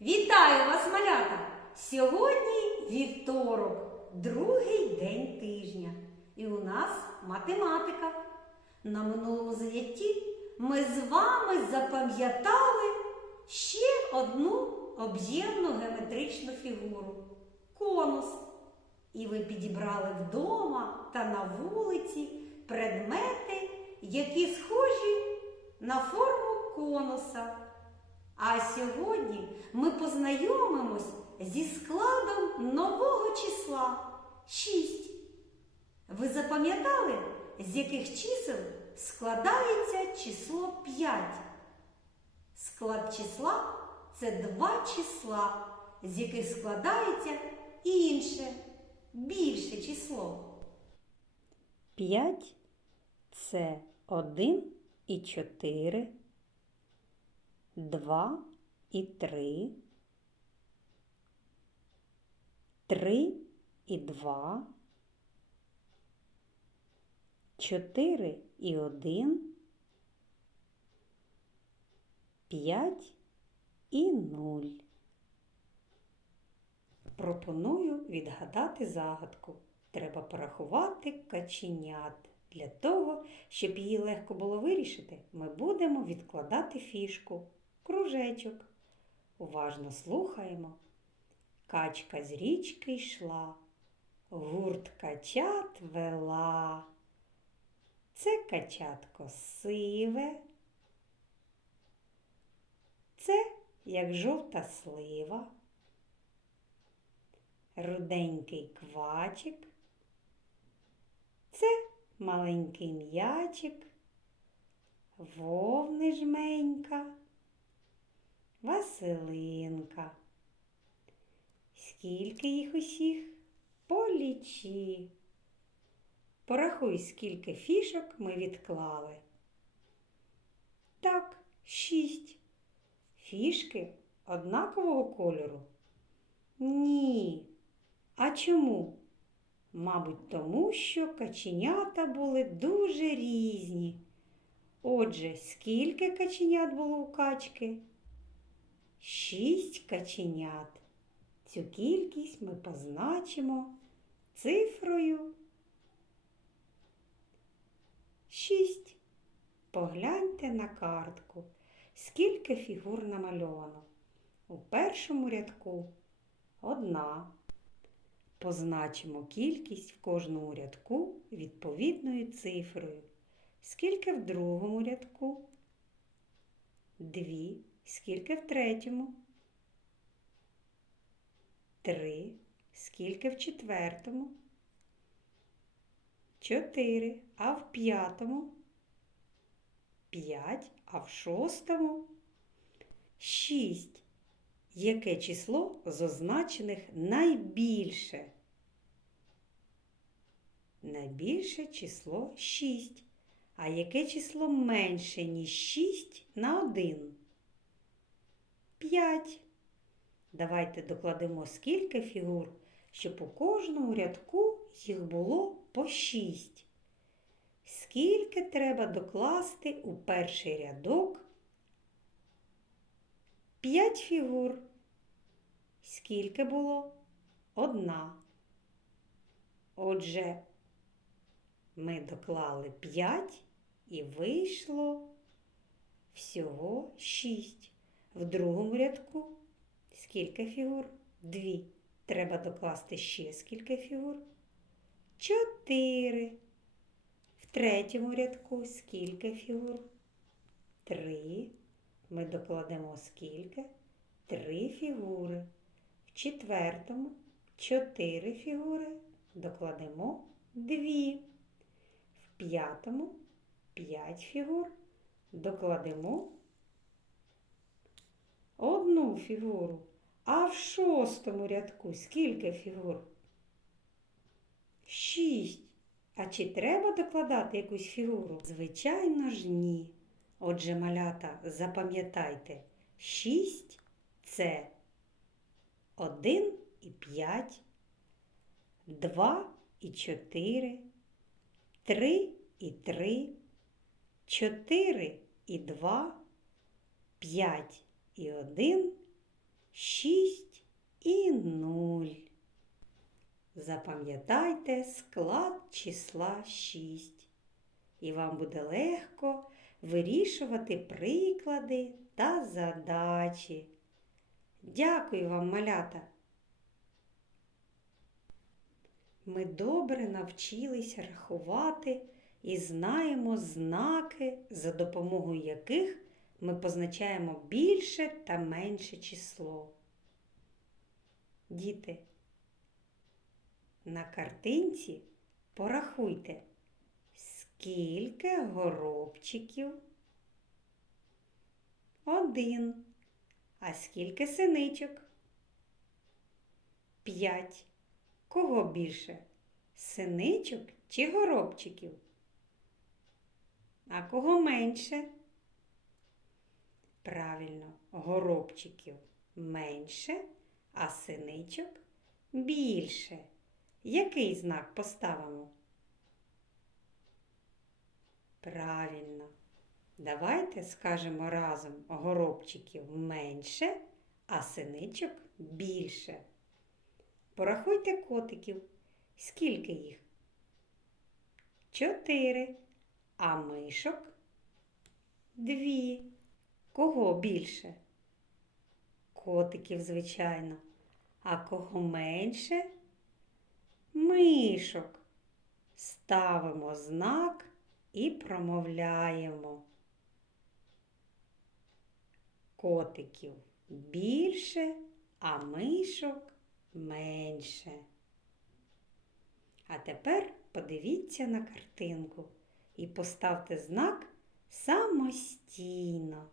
Вітаю вас, малята! Сьогодні вівторок, другий день тижня. І у нас математика. На минулому занятті ми з вами запам'ятали ще одну об'ємну геометричну фігуру конус. І ви підібрали вдома та на вулиці предмети, які схожі на форму конуса. А сьогодні ми познайомимось зі складом нового числа 6. Ви запам'ятали, з яких чисел складається число 5? Склад числа це два числа, з яких складається інше, більше число. 5 це 1 і 4, 2 і 3, 3 і 2, 4 і 1, 5 і 0. Пропоную відгадати загадку. Треба порахувати каченят. Для того, щоб її легко було вирішити, ми будемо відкладати фішку, кружечок. Уважно слухаємо. Качка з річки йшла, гурт качат вела. Це качатко сиве. Це як жовта слива руденький квачик. Це маленький м'ячик, вовни жменька, Василинка. Скільки їх усіх? Полічи. Порахуй, скільки фішок ми відклали. Так, шість. Фішки однакового кольору? Ні. А чому? Мабуть, тому що каченята були дуже різні. Отже, скільки каченят було у качки? Шість каченят. Цю кількість ми позначимо цифрою. Шість. Погляньте на картку, скільки фігур намальовано. У першому рядку одна. Позначимо кількість в кожному рядку відповідною цифрою. Скільки в другому рядку? Дві. Скільки в третьому? Три. Скільки в четвертому? Чотири. А в п'ятому? П'ять. А в шостому? Шість. Яке число з означених найбільше? Найбільше число 6. А яке число менше, ніж 6 на 1? 5. Давайте докладемо скільки фігур, щоб у кожному рядку їх було по 6. Скільки треба докласти у перший рядок? 5 фігур. Скільки було? Одна. Отже, ми доклали 5 і вийшло всього 6. В другому рядку скільки фігур? Дві. Треба докласти ще скільки фігур? Чотири. В третьому рядку скільки фігур? Три. Ми докладемо скільки? Три фігури. В четвертому чотири фігури. Докладемо дві. В п'ятому п'ять фігур. Докладемо одну фігуру. А в шостому рядку скільки фігур? Шість. А чи треба докладати якусь фігуру? Звичайно ж, ні. Отже, малята, запам'ятайте, 6 це 1 і 5, 2 і 4, 3 і 3, 4 і 2, 5 і 1, 6 і 0. Запам'ятайте склад числа 6. І вам буде легко вирішувати приклади та задачі. Дякую вам, малята! Ми добре навчилися рахувати і знаємо знаки, за допомогою яких ми позначаємо більше та менше число. Діти, на картинці порахуйте, скільки горобчиків. Один. А скільки синичок? П'ять. Кого більше? Синичок чи горобчиків? А кого менше? Правильно, горобчиків менше, а синичок більше. Який знак поставимо? Правильно. Давайте скажемо разом горобчиків менше, а синичок більше. Порахуйте котиків. Скільки їх? Чотири. А мишок дві. Кого більше? Котиків, звичайно. А кого менше? Мишок. Ставимо знак і промовляємо. Котиків більше, а мишок менше. А тепер подивіться на картинку і поставте знак самостійно.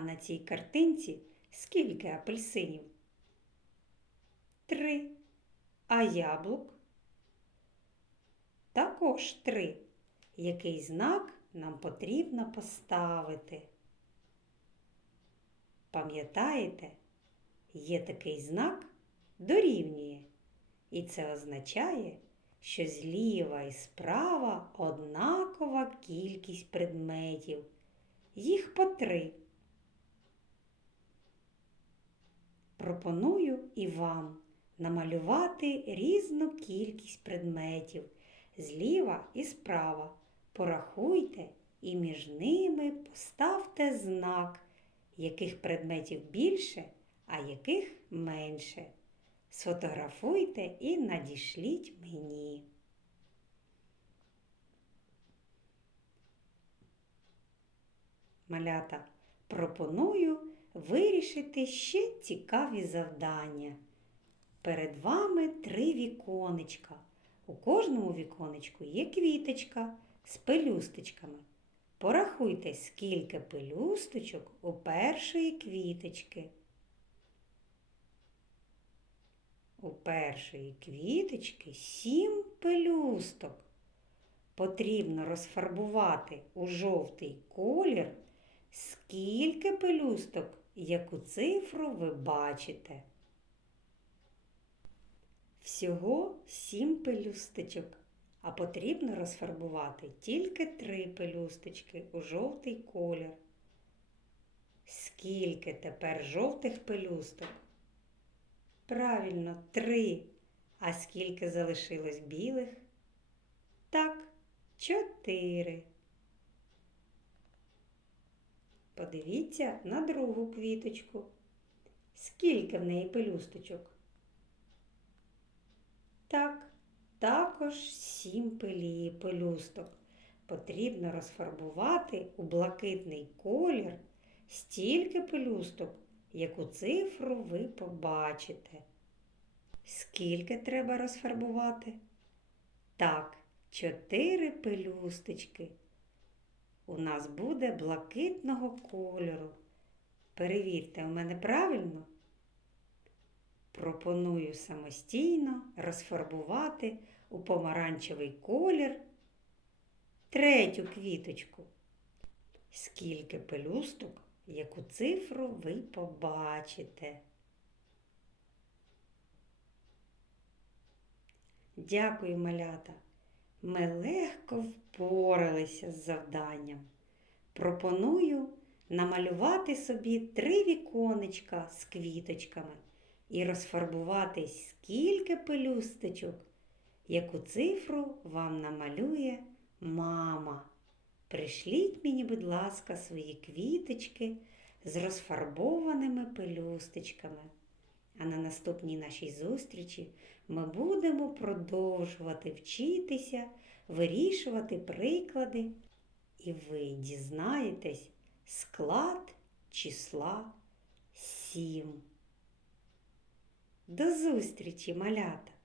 А на цій картинці скільки апельсинів? Три. А яблук? Також три. Який знак нам потрібно поставити? Пам'ятаєте, є такий знак дорівнює. І це означає, що зліва і справа однакова кількість предметів. Їх по три. Пропоную і вам намалювати різну кількість предметів зліва і справа. Порахуйте і між ними поставте знак, яких предметів більше, а яких менше. Сфотографуйте і надішліть мені. Малята, пропоную вирішити ще цікаві завдання. Перед вами три віконечка. У кожному віконечку є квіточка з пелюсточками. Порахуйте, скільки пелюсточок у першої квіточки. У першої квіточки сім пелюсток. Потрібно розфарбувати у жовтий колір, скільки пелюсток, яку цифру ви бачите. Всього сім пелюсточок, а потрібно розфарбувати тільки три пелюсточки у жовтий колір. Скільки тепер жовтих пелюсток? Правильно, три. А скільки залишилось білих? Так, чотири. Подивіться на другу квіточку. Скільки в неї пелюсточок? Так, також сім пелі пелюсток. Потрібно розфарбувати у блакитний колір стільки пелюсток, яку цифру ви побачите. Скільки треба розфарбувати? Так, чотири пелюсточки. У нас буде блакитного кольору. Перевірте, у мене правильно? Пропоную самостійно розфарбувати у помаранчевий колір третю квіточку. Скільки пелюсток, яку цифру ви побачите. Дякую, малята. Ми легко впоралися з завданням. Пропоную намалювати собі три віконечка з квіточками і розфарбувати скільки пелюсточок, яку цифру вам намалює мама. Пришліть мені, будь ласка, свої квіточки з розфарбованими пелюсточками. А на наступній нашій зустрічі ми будемо продовжувати вчитися, вирішувати приклади, і ви дізнаєтесь склад числа 7. До зустрічі, малята!